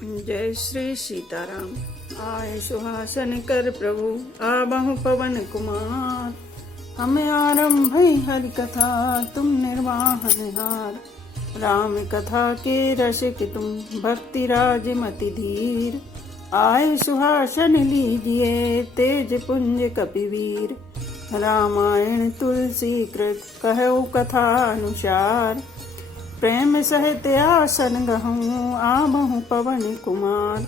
जय श्री सीताराम। आए सुहासन कर प्रभु आबहु पवन कुमार। हमें आरंभ हरि कथा तुम निर्वाहन हार। राम कथा के रसिक तुम भक्ति राज मति धीर। आए सुहासन लीजिए तेज पुंज कपिवीर। रामायण तुलसी कृत कहु कथा अनुसार। प्रेम सहित आसन गहूँ आबहु पवन कुमार।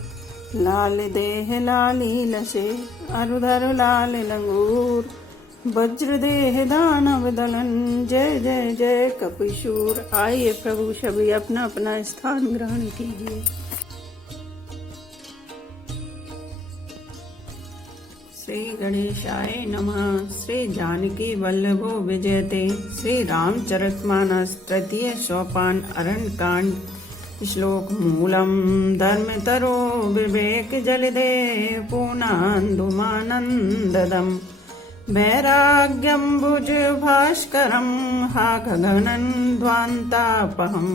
लाल देह लाली लसे अरुधर लाल लंगूर। वज्र देह दानव दलन जय जय जय कपिशूर। आइए प्रभु सभी अपना अपना स्थान ग्रहण कीजिए। श्री गणेशाय नमः। श्री जानकी वल्लभो विजयते। श्री रामचरितमानस तृतीय सोपान अरण्यकांड। श्लोक मूलम धर्मतरो विवेक जलदे पूर्णान्दुमानन्ददम्। वैराग्यं भुज भास्करं हा गगनं ध्वान्तापहं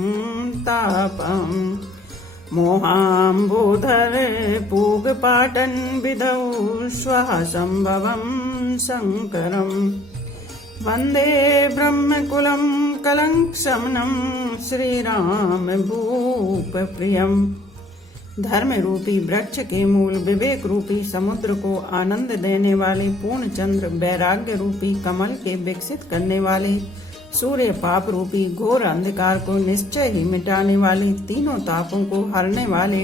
तापहम्। मोहाम्बोधर पूगपाटन विधौ स्वः संभवं शंकरं। वंदे ब्रह्मकुलं कलंकशमनं श्रीराम भूप प्रियम। धर्म रूपी वृक्ष के मूल विवेक रूपी समुद्र को आनंद देने वाले पूर्ण चंद्र, वैराग्य रूपी कमल के विकसित करने वाले सूर्य, पाप रूपी घोर अंधकार को निश्चय ही मिटाने वाले, तीनों तापों को हरने वाले,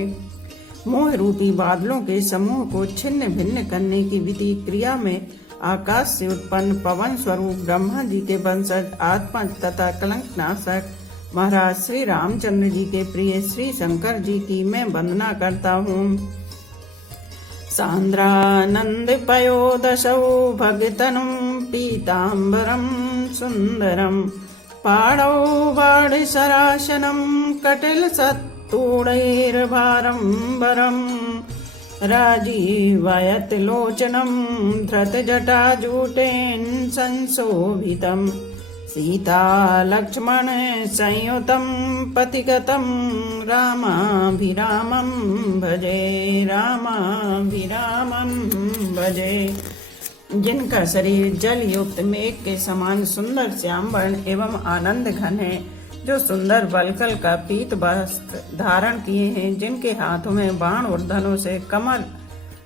मोह रूपी बादलों के समूह को छिन्न भिन्न करने की विधि क्रिया में आकाश से उत्पन्न पवन स्वरूप ब्रह्मा जी के वंशज आत्मा तथा कलंक नाशक महाराज श्री रामचंद्र जी के प्रिय श्री शंकर जी की मैं वंदना करता हूँ। सांद्रानंद पयोदशौ भगतनुं पीतांबरं सुंदरं। पाणौ बाणसरासनं कटिल सत्तूणैर्भारंबरं। राजीवयत लोचनं धृतजटाजूटेन संशोभितं। सीता लक्ष्मण संयुतं पथिगतं रामाभिरामं भजे रामाभिरामं भजे। जिनका शरीर जल युक्त मेघ के समान सुंदर श्याम वर्ण एवं आनंद घन है, जो सुंदर वल्कल का पीत वस्त्र धारण किए हैं, जिनके हाथों में बाण और धनुष से कमल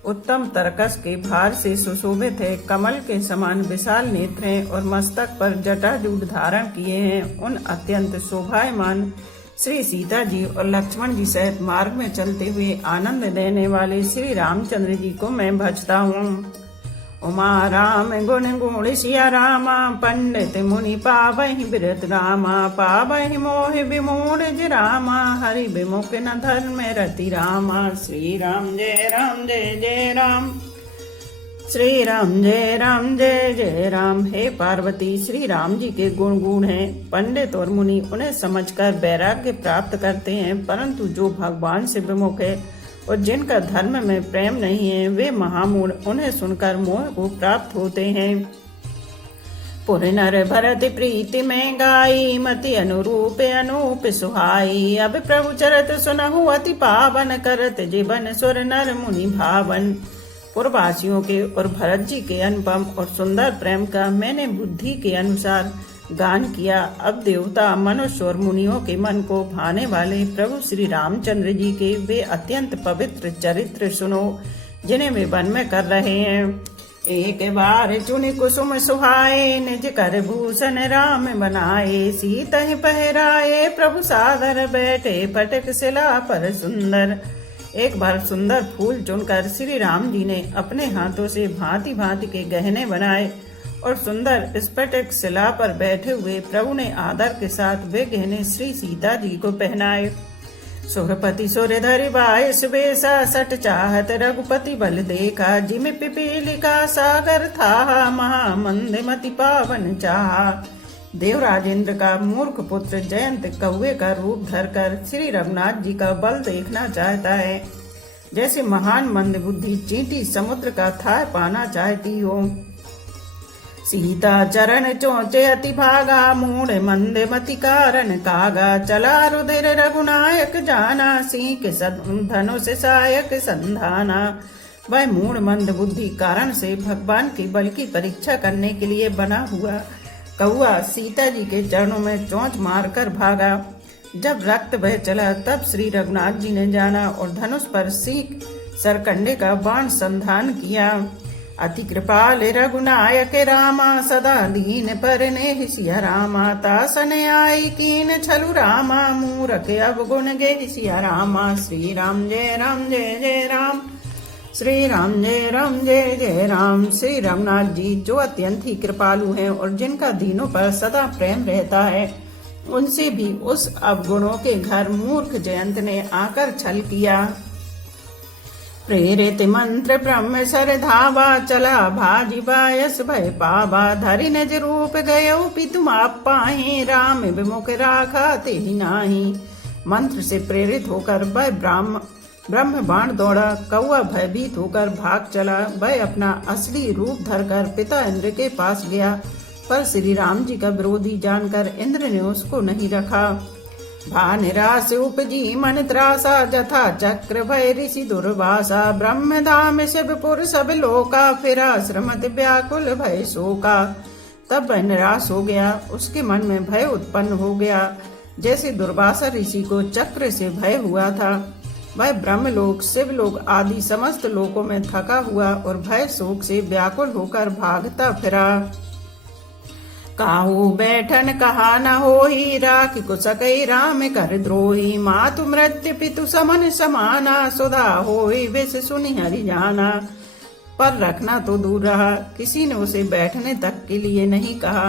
उत्तम तरकस के भार से सुशोभित है, कमल के समान विशाल नेत्र हैं और मस्तक पर जटाजूट धारण किए हैं, उन अत्यंत शोभायमान श्री सीता जी और लक्ष्मण जी सहित मार्ग में चलते हुए आनंद देने वाले श्री रामचंद्र जी को मैं भजता हूँ। उमा राम गुण गुण सिया रामा। पंडित मुनि पावहि बिरत रामा। पावहि मोह विमूढ़ रामा। हरि विमुख न धर्म रति रामा। श्री राम जय जय राम। श्री राम जय जय राम। हे पार्वती, श्री राम जी के गुण गुण हैं। पंडित और मुनि उन्हें समझकर वैराग्य प्राप्त करते हैं, परंतु जो भगवान से विमुख है और जिनका धर्म में प्रेम नहीं है, वे महामूढ़ उन्हें सुनकर मोह को प्राप्त होते हैं। पुर नर भरत प्रीति में गाई। मति अनुरूप अनूप सुहाई। अब प्रभु चरत सुनहु अति पावन। करत जीवन सुर नर मुनि भावन। पूर्ववासियों के और भरत जी के अनुपम और सुंदर प्रेम का मैंने बुद्धि के अनुसार गान किया। अब देवता, मनुष्य और मुनियों के मन को भाने वाले प्रभु श्री रामचंद्र जी के वे अत्यंत पवित्र चरित्र सुनो, जिन्हें वे वन में कर रहे हैं। एक बार चुनि कुसुम सुहाए। निज कर भूषण राम बनाए। सीता ही पहराए प्रभु सादर। बैठे फटक शिला पर सुंदर। एक बार सुंदर फूल चुनकर श्री राम जी ने अपने हाथों से भांति भांति के गहने बनाए और सुंदर स्फटिक शिला पर बैठे हुए प्रभु ने आदर के साथ वे गहने श्री सीता जी को पहनाए। सुरपति सुरधरि बायस बेसा। सट चाहत रघुपति बल देखा। जिमि पिपीलिका सागर था। महामंदमति पावन चाहा। देवराजेंद्र का मूर्ख पुत्र जयंत कौवे का रूप धरकर श्री रघुनाथ जी का बल देखना चाहता है, जैसे महान मंद बुद्धि चींटी समुद्र का थाह पाना चाहती हो। सीता चरण चोचे अति भागा, मूढ़ मंद मति कारण कागा। चला रुधिर रघुनायक जाना, सीख धनुष सायक संधाना। वह मूढ़ मंद बुद्धि कारण से भगवान की बल की परीक्षा करने के लिए बना हुआ कौआ सीता जी के चरणों में चोंच मारकर भागा। जब रक्त बह चला तब श्री रघुनाथ जी ने जाना और धनुष पर सीख सरकंडे का बाण संधान किया। अति कृपाल रघुनायक रामा, सदा दीन पर ने सिया रामा। तासन आई कीन छलु रामा, मूरख अवगुण गे सिया रामा। श्री राम जय जय राम, श्री राम जय जय राम। श्री रघुनाथ जी जो अत्यंत ही कृपालु हैं और जिनका दीनों पर सदा प्रेम रहता है, उनसे भी उस अवगुणों के घर मूर्ख जयंत ने आकर छल किया। प्रेरित मंत्र ब्रह्म सर धावा, चला भाजी बायस भय पावा। धरि निज रूप गयो पितुम आप पाहि, राम विमुख राखा तेहि नाही। मंत्र से प्रेरित होकर वह ब्रह्म बाण दौड़ा। कौआ भयभीत होकर भाग चला। वह अपना असली रूप धरकर पिता इंद्र के पास गया, पर श्री राम जी का विरोधी जानकर इंद्र ने उसको नहीं रखा। भानिरास उपजी मन त्रासा, जथा चक्र भय ऋषि दुर्वासा। ब्रह्म धाम शिवपुर सब लोका, फिरा श्रमत व्याकुल भय शोका। तब वह निराश हो गया, उसके मन में भय उत्पन्न हो गया, जैसे दुर्वासा ऋषि को चक्र से भय हुआ था। वह ब्रह्मलोक शिवलोक आदि समस्त लोकों में थका हुआ और भय शोक से व्याकुल होकर भागता फिरा। काहू बैठन कहा न होई, राखी को सकई राम कर द्रोही। मातु मृत्यु पितु समन समाना, सुधा होई विष सुनि हरि जाना। पर रखना तो दूर रहा, किसी ने उसे बैठने तक के लिए नहीं कहा।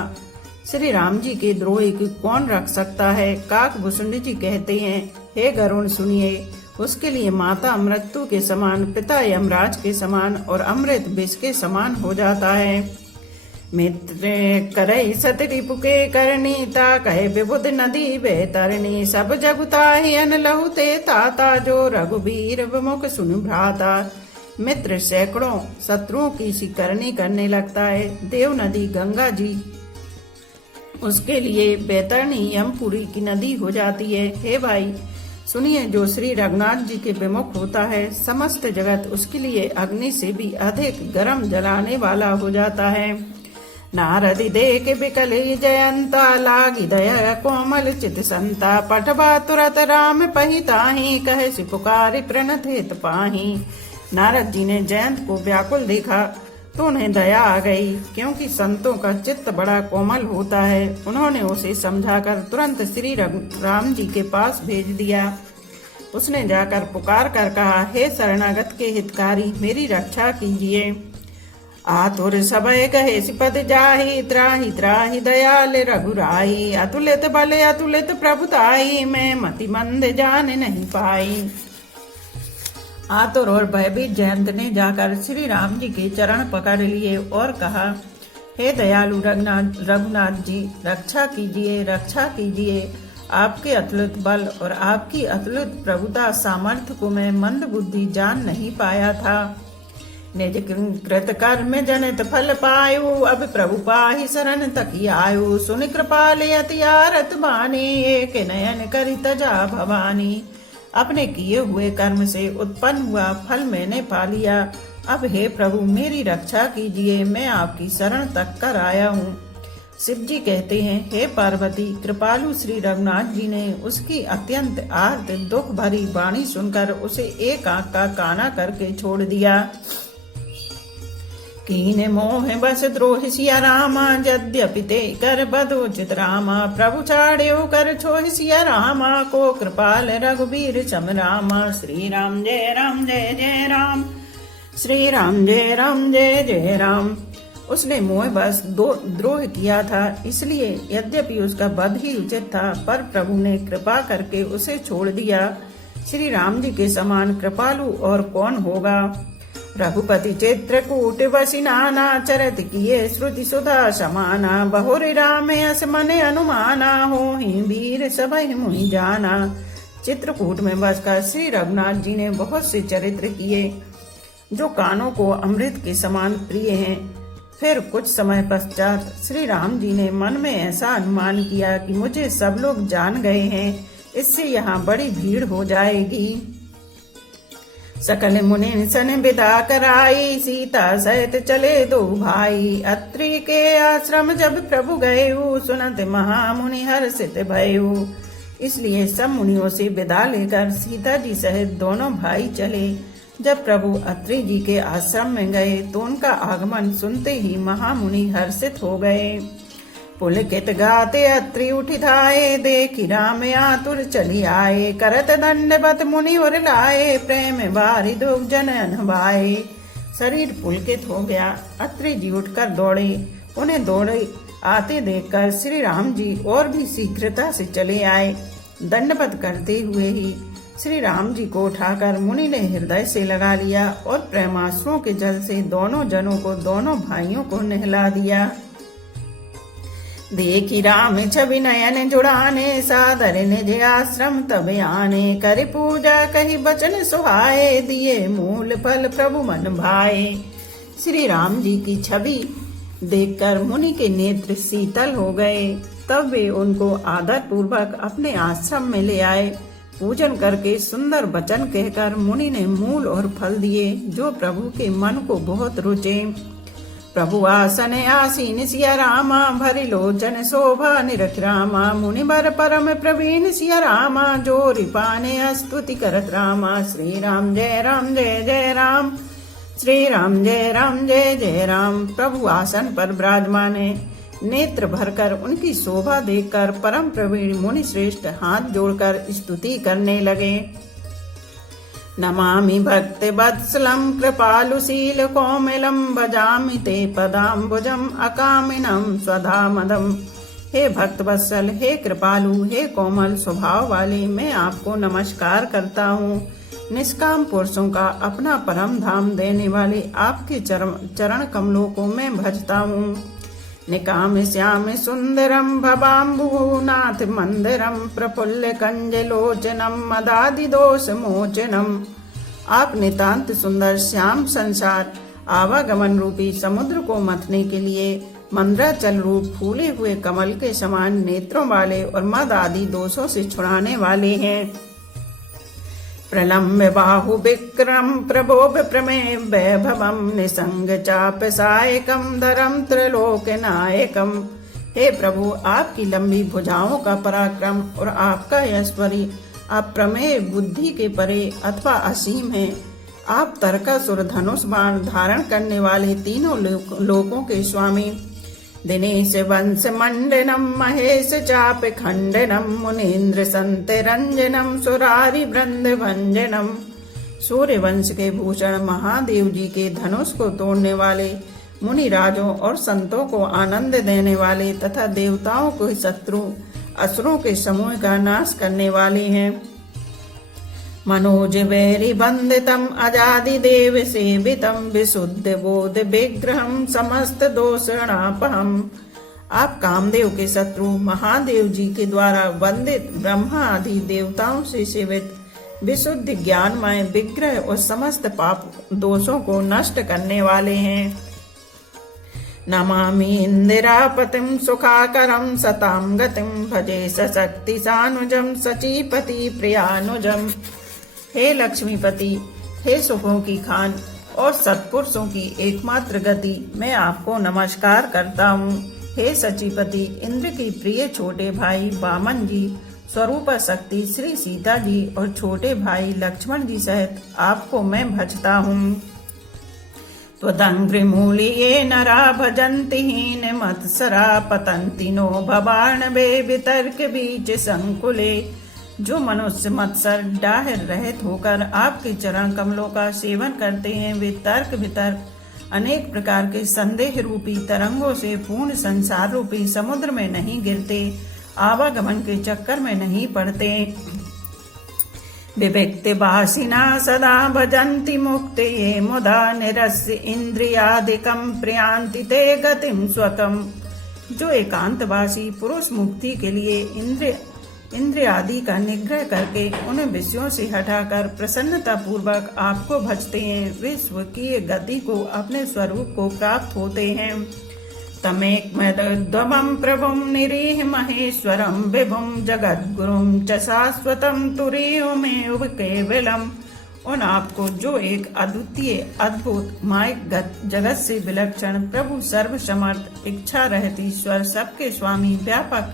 श्री राम जी के द्रोही की कौन रख सकता है। काकभूषुंड जी कहते हैं, हे गरुण सुनिए, उसके लिए माता मृत्यु के समान, पिता यमराज के समान और अमृत विष के समान हो जाता है। मित्र करई सत रिपुके करनी, ता कहे विबुध नदी बेतरनी। सब जगुताहि अन लहुते ताता, जो रघुबीर विमुख सुन भ्राता। मित्र सैकड़ों शत्रुओं की सी करनी करने लगता है। देव नदी गंगा जी उसके लिए बैतरणी यमपुरी की नदी हो जाती है। हे भाई सुनिए, जो श्री रघुनाथ जी के विमुख होता है, समस्त जगत उसके लिए अग्नि से भी अधिक गर्म जलाने वाला हो जाता है। नारदि देख बिकल जयंता, लागी दया कोमल चित संता। पठबा तुरत राम पहिताहि, कहे सि पुकारि प्रणत हित पाहि। नारद जी ने जयंत को व्याकुल देखा तो उन्हें दया आ गई, क्योंकि संतों का चित्त बड़ा कोमल होता है। उन्होंने उसे समझाकर तुरंत श्री राम जी के पास भेज दिया। उसने जाकर पुकार कर कहा, हे शरणागत के हितकारी, मेरी रक्षा कीजिए। आतुर सबय कहे सिपद जाहि, त्राहि त्राहि दयाल रघुराई। अतुलित बल अतुलित प्रभुताई, मैं मति मंद जान नहीं पाई। आतुर और भयभीत जयंत ने जाकर श्री राम जी के चरण पकड़ लिए और कहा, हे दयालु रघुनाथ जी, रक्षा कीजिए, रक्षा कीजिए। आपके अतुलित बल और आपकी अतुलित प्रभुता सामर्थ्य को मैं मंद बुद्धि जान नहीं पाया था। निज कृत कर्म जनित फल पायु, अब प्रभु पाहि शरण तकी आयु। सुन कृपाल अति आरत बानी, एक नयन करि तजा भवानी। अपने किए हुए कर्म से उत्पन्न हुआ फल मैंने पा लिया। अब हे प्रभु मेरी रक्षा कीजिए, मैं आपकी शरण तक कर आया हूँ। शिव जी कहते हैं, हे पार्वती, कृपालु श्री रघुनाथ जी ने उसकी अत्यंत आर्त दुख भरी वाणी सुनकर उसे एक आंख का काना करके छोड़ दिया। कीन मोह बस द्रोह सिया रामा, यद्यपि ते कर बदोचित रामा। प्रभु छाड़्यो कर छोह सिया रामा, को कृपाल रघुबीर सम रामा। श्री राम जय जय राम, श्री राम जय जय राम। उसने मोह बस द्रोह किया था, इसलिए यद्यपि उसका वध ही उचित था, पर प्रभु ने कृपा करके उसे छोड़ दिया। श्री राम जी के समान कृपालु और कौन होगा। रघुपति चित्रकूट बसी नाना, चरत किए श्रुति सुधा समाना। बहुरि राम यस मन अनुमाना, होहि वीर सबहि मुहि जाना। चित्रकूट में बसकर श्री रघुनाथ जी ने बहुत से चरित्र किए जो कानों को अमृत के समान प्रिय हैं। फिर कुछ समय पश्चात श्री राम जी ने मन में ऐसा अनुमान किया कि मुझे सब लोग जान गए हैं, इससे यहाँ बड़ी भीड़ हो जाएगी। सकल मुनि सन विदा कराई, सीता सहित चले दो भाई। अत्रि के आश्रम जब प्रभु गए, सुनत महामुनि हर्षित भयउ। इसलिए सब मुनियों से विदा लेकर सीता जी सहित दोनों भाई चले। जब प्रभु अत्रि जी के आश्रम में गए तो उनका आगमन सुनते ही महामुनि हर्षित हो गए। पुलकित गाते अत्रि उठि धाये, देखि राम आतुर चली आए। करत दंडवत मुनि और लाए, प्रेम बारि दुख जन अनभाए। शरीर पुलकित हो गया। अत्रि जी उठकर दौड़े। उन्हें दौड़े आते देखकर श्री राम जी और भी शीघ्रता से चले आए। दंडवत करते हुए ही श्री राम जी को उठाकर मुनि ने हृदय से लगा लिया और प्रेमाश्रुओं के जल से दोनों जनों को, दोनों भाइयों को नहला दिया। देखी राम छवि नयन जुड़ाने, सादर निज आश्रम तब आने। कर पूजा कही बचन सुहाए, दिए मूल फल प्रभु मन भाए। श्री राम जी की छवि देखकर मुनि के नेत्र शीतल हो गए। तब वे उनको आदर पूर्वक अपने आश्रम में ले आए। पूजन करके सुंदर वचन कहकर मुनि ने मूल और फल दिए, जो प्रभु के मन को बहुत रुचे। प्रभु आसन आसीन सिया रामा, भरि लोचन शोभा निरख रामा। मुनि बर परम प्रवीण सिया रामा, जोरि पाने स्तुति करत रामा। श्री राम जय जय राम, श्री राम जय जय राम। प्रभु आसन पर विराजमान है। नेत्र भरकर उनकी शोभा देखकर परम प्रवीण मुनि श्रेष्ठ हाथ जोड़कर स्तुति करने लगे। नमामि भक्ति वत्सलम कृपालुशील कोमलम, भजामि ते पदाम्बुजम अकामिनम स्वधामदम। हे भक्त वत्सल, हे कृपालु, हे कोमल स्वभाव वाले, मैं आपको नमस्कार करता हूँ। निष्काम पुरुषों का अपना परम धाम देने वाले आपके चरण कमलों को मैं भजता हूँ। निकाम श्याम सुंदरम भवाम्बुनाथ मंदिरम, प्रफुल्ल कंजलोचनम मदादि दोष मोचनम। आप नितांत सुंदर श्याम संसार आवागमन रूपी समुद्र को मथने के लिए मंद्राचल रूप फूले हुए कमल के समान नेत्रों वाले और मद आदि दोषों से छुड़ाने वाले हैं। प्रलम्ब बाहु विक्रम प्रभोभ प्रमेय वैभवम, निसंग चाप सायकम धरम त्रिलोक नायकम। हे प्रभु, आपकी लंबी भुजाओं का पराक्रम और आपका ऐश्वर्य अप्रमेय बुद्धि के परे अथवा असीम है। आप तरकासुर धनुष बाण धारण करने वाले तीनों लोकों के स्वामी। दिनेश वंश मंडनम महेश चाप खंडनम, मुनीन्द्र संत रंजनम सुरारी वृंद भंजनम। सूर्य वंश के भूषण महादेव जी के धनुष को तोड़ने वाले, मुनि राजों और संतों को आनंद देने वाले तथा देवताओं के शत्रु असुरों के समूह का नाश करने वाले हैं। मनोज वैरी बंदितम अजादि देव सेवितम, विशुद्ध बोध विग्रहम समस्त दोषणापहम। आप कामदेव के शत्रु महादेव जी के द्वारा वंदित ब्रह्मा आदि देवताओं से सेवित विशुद्ध ज्ञानमय विग्रह और समस्त पाप दोषों को नष्ट करने वाले हैं। नमामि इंदिरापतिम सुखाकरम सताम गतिम, भजे सशक्ति सानुजम सचीपति प्रियानुजम। हे लक्ष्मीपति, हे सुखों की खान और सत्पुरुषों की एकमात्र गति, मैं आपको नमस्कार करता हूँ। हे सचीपति, इंद्र की प्रिय छोटे भाई वामन जी, स्वरूप शक्ति श्री सीता जी और छोटे भाई लक्ष्मण जी सहित आपको मैं भजता हूँ। त्वदङ्घ्रिमूलिये नरा भजन्ति हीन मत्सरा, पतन्ति नो भवार्णवे वितर्क बीच संकुले। जो मनुष्य मत्सर डाह रहित होकर आपके चरण कमलों का सेवन करते हैं, वे तर्क वितर्क अनेक प्रकार के संदेह रूपी तरंगों से पूर्ण संसार रूपी समुद्र में नहीं गिरते, आवागमन के चक्कर में नहीं पड़ते। विविक्त वासिना सदा भजन्ति मुक्त ये, मुदा निरस्य इंद्रियादिकम प्रयान्ति ते गतिम स्वकम। जो एकांतवासी पुरुष मुक्ति के लिए इंद्रिय आदि का निग्रह करके उन्हें विषयों से हटाकर प्रसन्नता पूर्वक आपको भजते हैं, वे स्वकीय गति को अपने स्वरूप को प्राप्त होते हैं। तमेकमद्वमं प्रभुं निरीह महेश्वरं विभुं जगद्गुरुं च शाश्वतं तुरीयमेव केवलम्। उन आपको जो एक अद्वितीय अद्भुत मायिक जगत से विलक्षण प्रभु सर्व समर्थ इच्छा रहित ईश्वर सबके स्वामी व्यापक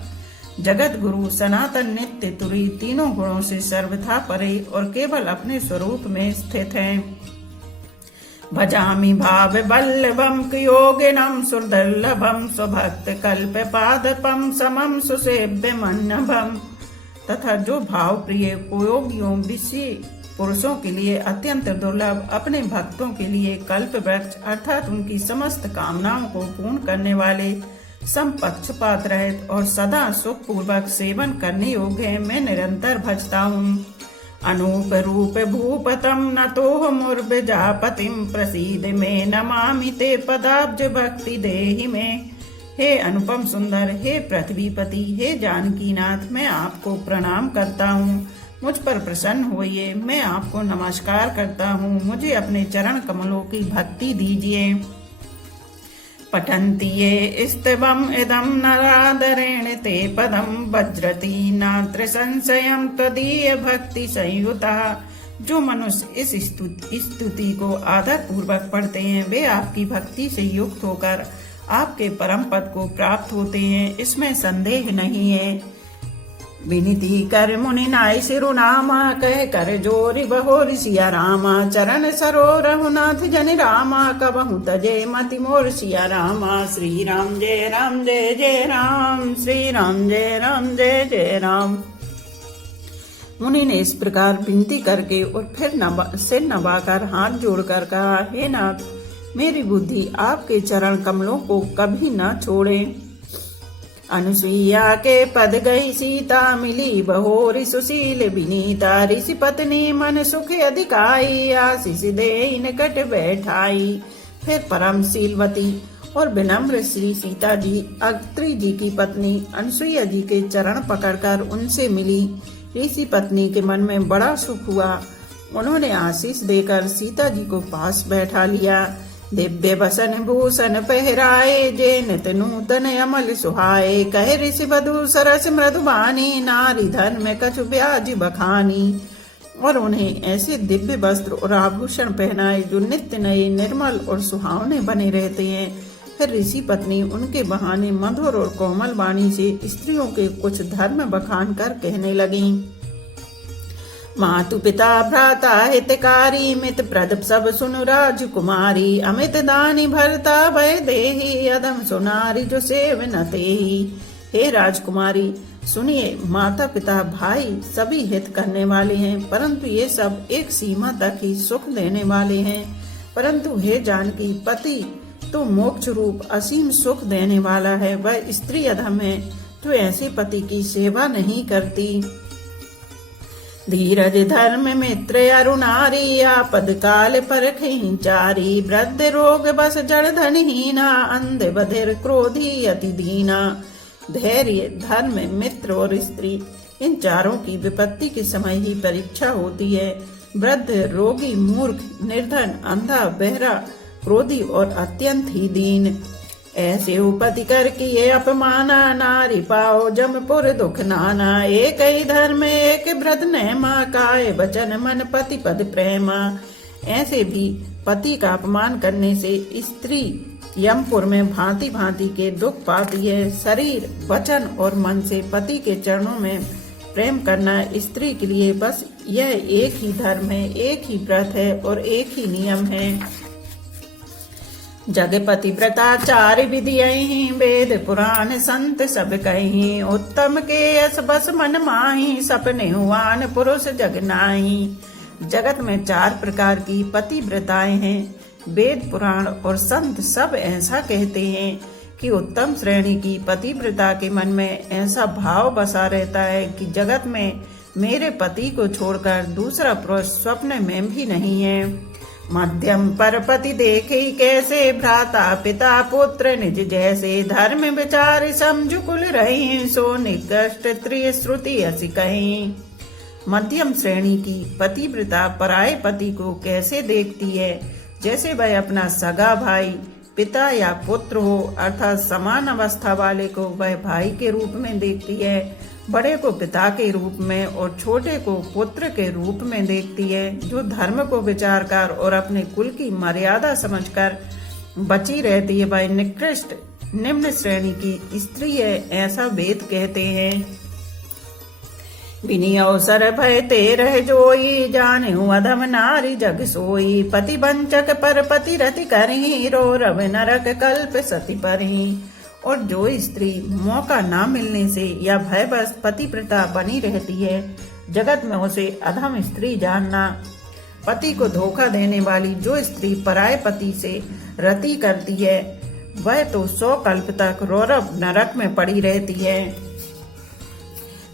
जगत गुरु सनातन नित्य तुरी तीनों गुणों से सर्वथा परे और केवल अपने स्वरूप में स्थित हैं। भजामि भाव बल्लभम योगिनम सुदुर्लभम स्वभक्त कल्प पादपम समम सुसेव्य मन्नभम। तथा जो भाव प्रिय योगियों विषय पुरुषों के लिए अत्यंत दुर्लभ, अपने भक्तों के लिए कल्प वृक्ष अर्थात उनकी समस्त कामनाओं को पूर्ण करने वाले, समपक्षपात रहित और सदा सुख पूर्वक सेवन करने योग्य है, मैं निरंतर भजता हूँ। अनूप रूप भूपतम नतोह मुर्विजापतिम प्रसीद में नमामि ते पदाब्ज भक्ति देहि में। हे अनुपम सुंदर, हे पृथ्वीपति, हे जानकीनाथ, मैं आपको प्रणाम करता हूँ, मुझ पर प्रसन्न होइए, मैं आपको नमस्कार करता हूँ, मुझे अपने चरण कमलों की भक्ति दीजिए। पठन्ति ये स्तवम् इदं नरादरेण ते पदं वज्रति नात्र संशयं त्वदीय भक्ति संयुतः। जो मनुष्य इस स्तुति को आदर पूर्वक पढ़ते हैं, वे आपकी भक्ति से युक्त होकर आपके परम पद को प्राप्त होते हैं, इसमें संदेह नहीं है। विनीति कर मुनि नाय सिरुनामा कह कर जोरि बहोरि सिया रामा। चरण सरो रघुनाथ जन रामा कबहु तजे मति मोर सिया रामा। श्री राम जय जय राम, श्री राम जय जय राम। मुनि ने इस प्रकार विनती करके और फिर सिर नवाकर हाथ जोड़कर कहा, हे नाथ, मेरी बुद्धि आपके चरण कमलों को कभी न छोड़े। अनुसुईया के पद गई सीता मिली बहोरि सुशील विनीता। ऋषि पत्नी मन सुख अधिकाई आशीष दे निकट बैठाई। फिर परम शीलवती और विनम्र श्री सीता जी अत्रि जी की पत्नी अनुसुईया जी के चरण पकड़कर उनसे मिली। ऋषि पत्नी के मन में बड़ा सुख हुआ, उन्होंने आशीष देकर सीता जी को पास बैठा लिया। दिव्य बसन भूषण पहराए जेन नूतन अमल सुहाए। कह ऋषि वधु सरस मृदुबानी नारी धन में कछु ब्याज बखानी। और उन्हें ऐसे दिव्य वस्त्र और आभूषण पहनाए जो नित्य नए निर्मल और सुहावने बने रहते हैं। फिर ऋषि पत्नी उनके बहाने मधुर और कोमल वाणी से स्त्रियों के कुछ धर्म बखान कर कहने लगी। मातु पिता भ्राता हितकारी मित प्रद सब सुनु राजकुमारी। अमित दानी भरता भय देहि अधम सुनारी जो सेव न तेहि। हे राजकुमारी, सुनिए, माता पिता भाई सभी हित करने वाले हैं, परंतु ये सब एक सीमा तक ही सुख देने वाले हैं। परंतु हे जानकी, पति तो मोक्ष रूप असीम सुख देने वाला है, वह स्त्री अधम है तो ऐसे पति की सेवा नहीं करती। धीरज धर्म मित्र अरुणारी आपद काल परखहि चारी। वृद्ध रोग बस जड़ धनहीना अंध बधिर क्रोधी अति दीना। धैर्य, धर्म, मित्र और स्त्री, इन चारों की विपत्ति के समय ही परीक्षा होती है। वृद्ध, रोगी, मूर्ख, निर्धन, अंधा, बहरा, क्रोधी और अत्यंत ही दीन, ऐसे उपति कर किए अपमाना। नारी पाओ जमपुर दुख नाना। एक ही धर्म एक व्रत नेमा काय वचन मन पति पद प्रेमा। ऐसे भी पति का अपमान करने से स्त्री यमपुर में भांति भांति के दुख पाती है। शरीर, वचन और मन से पति के चरणों में प्रेम करना स्त्री के लिए बस यह एक ही धर्म है, एक ही व्रत है और एक ही नियम है। जगपति व्रताचार्य विधियहि वेद पुराण संत सब कहि। उत्तम के यश बस मन माहि सपने हुआन पुरुष जग नाहि। जगत में 4 प्रकार की पतिव्रताएं हैं। वेद पुराण और संत सब ऐसा कहते हैं कि उत्तम श्रेणी की पतिव्रता के मन में ऐसा भाव बसा रहता है कि जगत में मेरे पति को छोड़कर दूसरा पुरुष स्वप्न में भी नहीं है। मध्यम पर पति देखे कैसे, भ्राता पिता पुत्र निज जैसे, धर्म विचार समझ कुल रही, सो निकृष्ट त्रिय श्रुति असि कहीं। मध्यम श्रेणी की पतिव्रता पराये पति को कैसे देखती है, जैसे वह अपना सगा भाई, पिता या पुत्र हो, अर्थात समान अवस्था वाले को वह भाई के रूप में देखती है, बड़े को पिता के रूप में और छोटे को पुत्र के रूप में देखती है। जो धर्म को विचार कर और अपने कुल की मर्यादा समझकर बची रहती है, वह निकृष्ट निम्न श्रेणी की स्त्री है, ऐसा वेद कहते हैं। बिनी अवसर भय ते रह जोई, जाने अधम नारी जग सोई, पति वंचक पर पति रति करही, रो रव नरक कल्प सती परही। और जो स्त्री मौका ना मिलने से या भयवश पतिव्रता बनी रहती है, जगत में उसे अधम स्त्री जानना। पति को धोखा देने वाली जो स्त्री पराये पति से रति करती है, वह तो 100 कल्प तक रौरव नरक में पड़ी रहती है।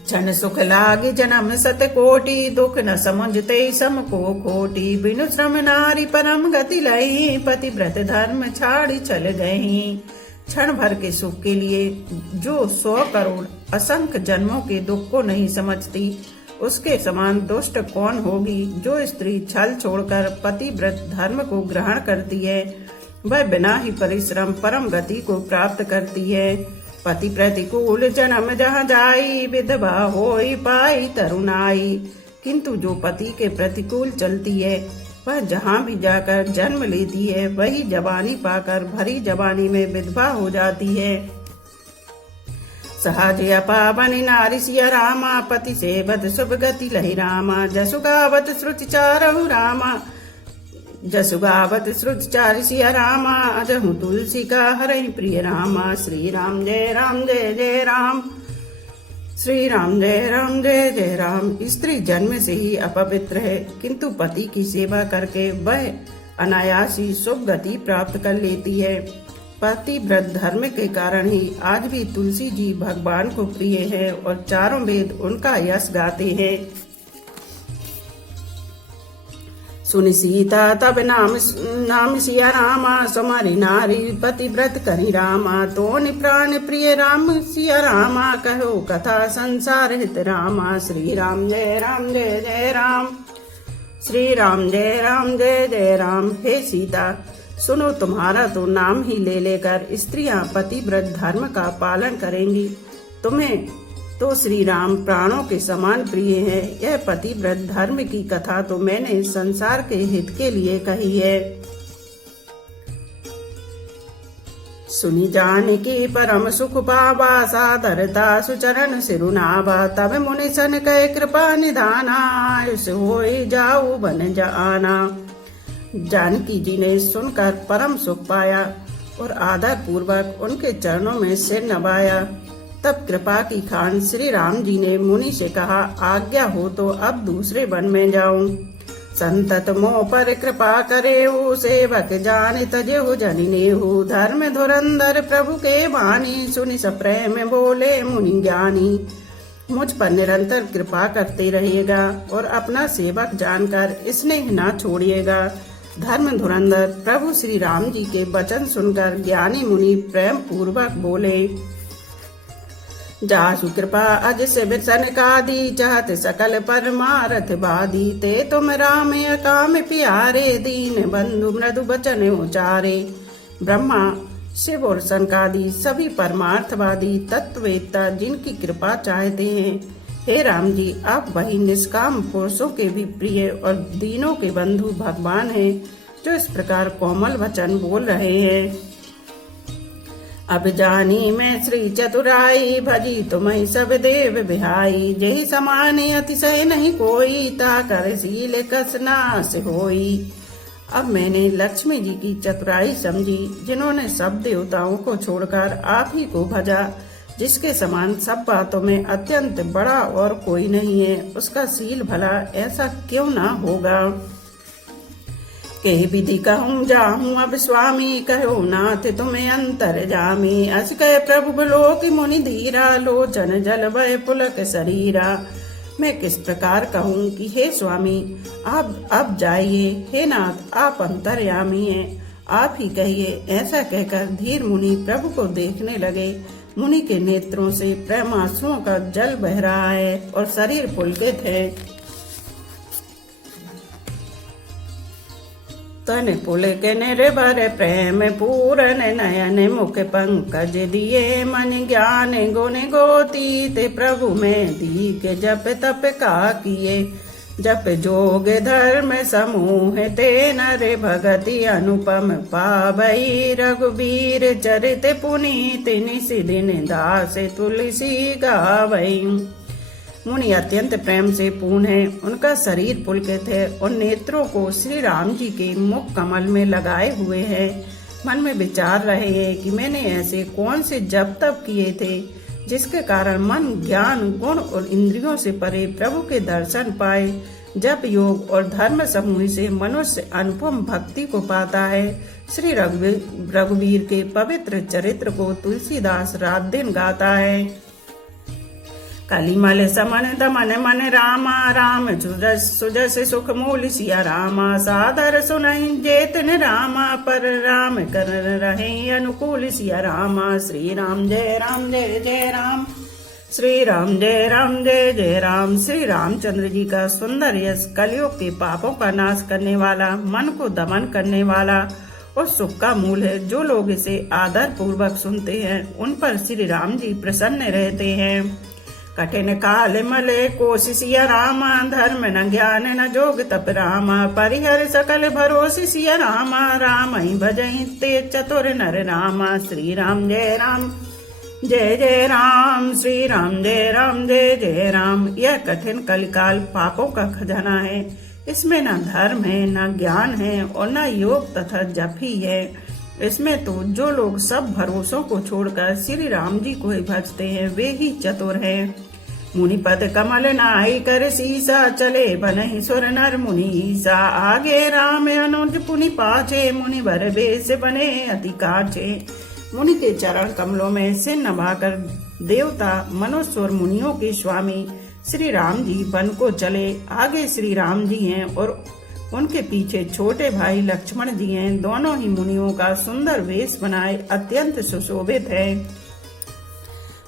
क्षण सुख लागे जन्म सत कोटि, दुख न समझते सम को खोटी, बिनु श्रम नारी परम गति लई, पतिव्रत धर्म छाड़ी चल गई। क्षण भर के सुख के लिए जो 100 करोड़ असंख्य जन्मों के दुख को नहीं समझती, उसके समान दुष्ट कौन होगी। जो स्त्री छल छोड़कर पतिव्रत धर्म को ग्रहण करती है, वह बिना ही परिश्रम परम गति को प्राप्त करती है। पति प्रतिकूल जन्म जहाँ जाई, विधवा होई पाई तरुणाई। किंतु जो पति के प्रतिकूल चलती है, वह जहाँ भी जाकर जन्म लेती है, वही जवानी पाकर भरी जवानी में विधवा हो जाती है। सहज पावनी नारी सिया रामा, पति से बद शुभ गति लहि रामा, जसु गावत श्रुति चारहु रामा, जसु गावत श्रुति चार सिया रामा, अजहु तुलसी का हरहि प्रिय रामा। श्री राम जय राम जय जय राम, श्री राम जय राम जय जय राम। स्त्री जन्म से ही अपवित्र है, किंतु पति की सेवा करके वह अनायास ही शुभ गति प्राप्त कर लेती है। पतिव्रत धर्म के कारण ही आज भी तुलसी जी भगवान को प्रिय है और चारों वेद उनका यश गाते हैं। सुनि सीता तब नाम सिया रामा, समारी नारी पतिव्रत करी रामा, तो प्राण प्रिय राम सिया रामा, कहो कथा संसार हित रामा। श्री राम जय राम जय जय राम, श्री राम जय राम जय जय राम। हे सीता, सुनो, तुम्हारा तो नाम ही ले लेकर स्त्रियां पतिव्रत धर्म का पालन करेंगी। तुम्हें तो श्री राम प्राणों के समान प्रिय है। यह पतिव्रत धर्म की कथा तो मैंने संसार के हित के लिए कही है। सुनी जान की परम सुख पावा, सादरता सुचरण सिरुनावा, तब मुनि सन कह कृपा निधाना, आयुष होई जाऊ बन जाना। जानकी जी ने सुनकर परम सुख पाया और आदर पूर्वक उनके चरणों में सिर नवाया। तब कृपा की खान श्री राम जी ने मुनि से कहा, आज्ञा हो तो अब दूसरे वन में जाऊं। संतत मोह पर कृपा करे हो, सेवक जान तजेहु जनि नेहु, धर्म धुरंधर प्रभु के वाणी, सुनि सप्रेम बोले मुनि ज्ञानी। मुझ पर निरंतर कृपा करते रहिएगा और अपना सेवक जानकर स्नेह न छोड़िएगा। धर्म धुरंधर प्रभु श्री राम जी के वचन सुनकर ज्ञानी मुनि प्रेम पूर्वक बोले, जासु कृपा अज से बिसन कादी, चाहत सकल परमारथ बादी, ते तुम राम काम प्यारे, दीन बंधु मृदु वचन उचारे। ब्रह्मा शिव और सनकादि सभी परमार्थवादी तत्ववेत्ता जिनकी कृपा चाहते हैं, हे राम जी, आप वही निष्काम पुरुषों के भी प्रिय और दीनों के बंधु भगवान हैं, जो इस प्रकार कोमल वचन बोल रहे हैं। अब जानी मैं श्री चतुराई, भजी तुम्हें सब देव बिहाई, जही समान अतिशय नहीं कोई, ताकर शील कसनास होई। अब मैंने लक्ष्मी जी की चतुराई समझी, जिन्होंने सब देवताओं को छोड़कर आप ही को भजा। जिसके समान सब बातों में अत्यंत बड़ा और कोई नहीं है, उसका शील भला ऐसा क्यों ना होगा। कह विधि कहूँ जाहूँ अब स्वामी, कहो नाथ तुम्हें अंतर जामी। अस कह प्रभु लोक मुनि धीरा, लोचन जल भय पुलक शरीरा। मैं किस प्रकार कहूँ कि हे स्वामी आप अब जाइए, हे नाथ आप अंतर्यामी हैं, आप ही कहिए। ऐसा कहकर धीर मुनि प्रभु को देखने लगे। मुनि के नेत्रों से प्रेमाश्रुओं का जल बह रहा है और शरीर पुलकित है। तन पुलक निर्भर प्रेम पूरन नयन मुख पंकज दिए मन ज्ञान गुण गोतीत प्रभु में दीक जप तप का किए। जप जोग धर्म समूह ते नर भगति अनुपम पावई रघुबीर चरित पुनीत निस दिन दास तुलसी गावई। मुनि अत्यंत प्रेम से पूर्ण है, उनका शरीर पुलकित है और नेत्रों को श्री राम जी के मुख कमल में लगाए हुए हैं। मन में विचार रहे हैं कि मैंने ऐसे कौन से जप तप किए थे जिसके कारण मन ज्ञान गुण और इंद्रियों से परे प्रभु के दर्शन पाए। जप योग और धर्म समूह से मनुष्य अनुपम भक्ति को पाता है। श्री रघुवीर के पवित्र चरित्र को तुलसीदास रात दिन गाता है। कलिमल समन दमन मन रामा राम सुजस सुख मूल सिया रामा सादर सुनहि जेतन रामा पर राम कर रहे अनुकूल सिया रामा। श्री राम जय जय राम, श्री राम जय जय राम। श्री रामचंद्र जी का सुंदर यश कलयुग के पापों का नाश करने वाला, मन को दमन करने वाला और सुख का मूल है। जो लोग इसे आदर पूर्वक सुनते हैं उन पर श्री राम जी प्रसन्न रहते हैं। कठिन काल मले कोशिशिया रामा धर्म न ज्ञान न जोग तप रामा परिहर सकल भरोसी सिया रामा राम ही भजहि ते चतुर नर रामा। श्री राम जय जय राम, श्री राम जय जय राम। यह कठिन कलिकाल पापों का खजाना है। इसमें न धर्म है, न ज्ञान है और न योग तथा जप ही है। इसमें तो जो लोग सब भरोसों को छोड़कर श्री राम जी को ही भजते हैं वे ही चतुर हैं। मुनि पद कमल नाई कर सीसा चले बनहि सुर नर मुनि ईसा। आगे राम अनुज पुनि पाछे मुनि वर बेस बने अति काछे। मुनि के चरण कमलों में सिर नभाकर देवता मनुष्य और मुनियों के स्वामी श्री राम जी वन को चले। आगे श्री राम जी हैं और उनके पीछे छोटे भाई लक्ष्मण जी हैं। दोनों ही मुनियों का सुंदर वेश बनाए अत्यंत सुशोभित है।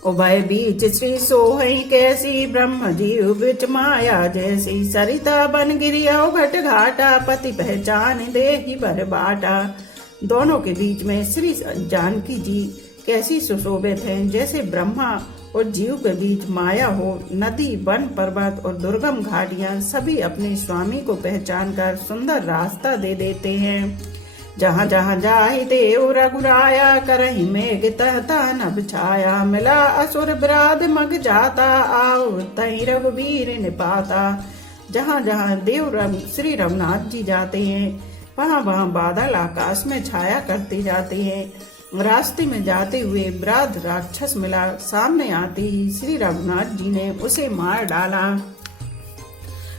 उभय बीच श्री सोहई कैसी ब्रह्म जीव बिच माया जैसी। सरिता बन गिरी घट घाटा पति पहचान दे ही बर बाटा। दोनों के बीच में श्री जानकी जी कैसी सुशोभित हैं, जैसे ब्रह्मा और जीव के बीच माया हो। नदी वन पर्वत और दुर्गम घाटियां सभी अपने स्वामी को पहचान कर सुंदर रास्ता दे देते हैं। जहाँ जहाँ जाहि देव रघुराया करहि मेघ तहता नभ छाया। मिला असुर विराध मग जाता आओ तहि रघुवीर निपाता। जहाँ जहाँ देव श्री रघुनाथ जी जाते हैं वहाँ वहाँ बादल आकाश में छाया करते जाते हैं। रास्ते में जाते हुए विराध राक्षस मिला। सामने आते ही श्री रघुनाथ जी ने उसे मार डाला।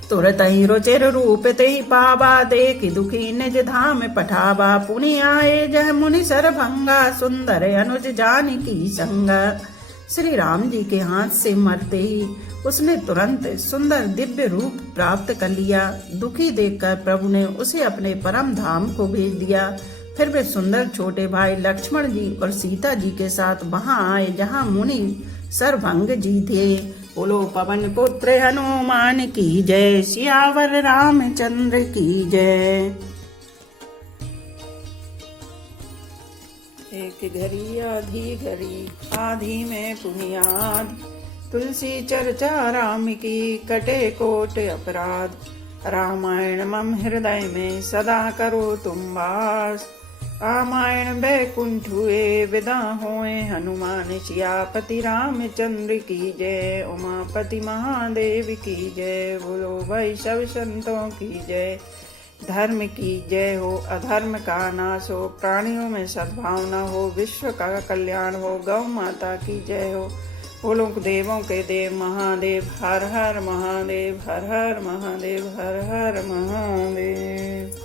तुरत ही रुचिर रूप ते पावा देख दुखी निज धाम पठावा। पुनि आए जह मुनि सरभंगा सुंदर अनुज जानकी संगा। श्री राम जी के हाथ से मरते ही उसने तुरंत सुंदर दिव्य रूप प्राप्त कर लिया। दुखी देखकर प्रभु ने उसे अपने परम धाम को भेज दिया। फिर वे सुंदर छोटे भाई लक्ष्मण जी और सीता जी के साथ वहां आए जहां मुनि सरभंग जी थे। बोलो पवन पुत्र हनुमान की जय, सियावर रामचंद्र की जय। एक घड़ी आधी में पुनियाद। तुलसी चर्चा राम की कटे कोट अपराध। रामायण मम हृदय में सदा करो तुम वास। रामायण बैकुंठ हुए विदा होए हनुमान। सियापति रामचंद्र की जय, उमापति महादेव की जय। बोलो भाई सब संतों की जय। धर्म की जय हो, अधर्म का नाश हो, प्राणियों में सद्भावना हो, विश्व का कल्याण हो, गौ माता की जय हो। बोलो देवों के देव महादेव हर हर महादेव, हर हर महादेव, हर हर महादेव।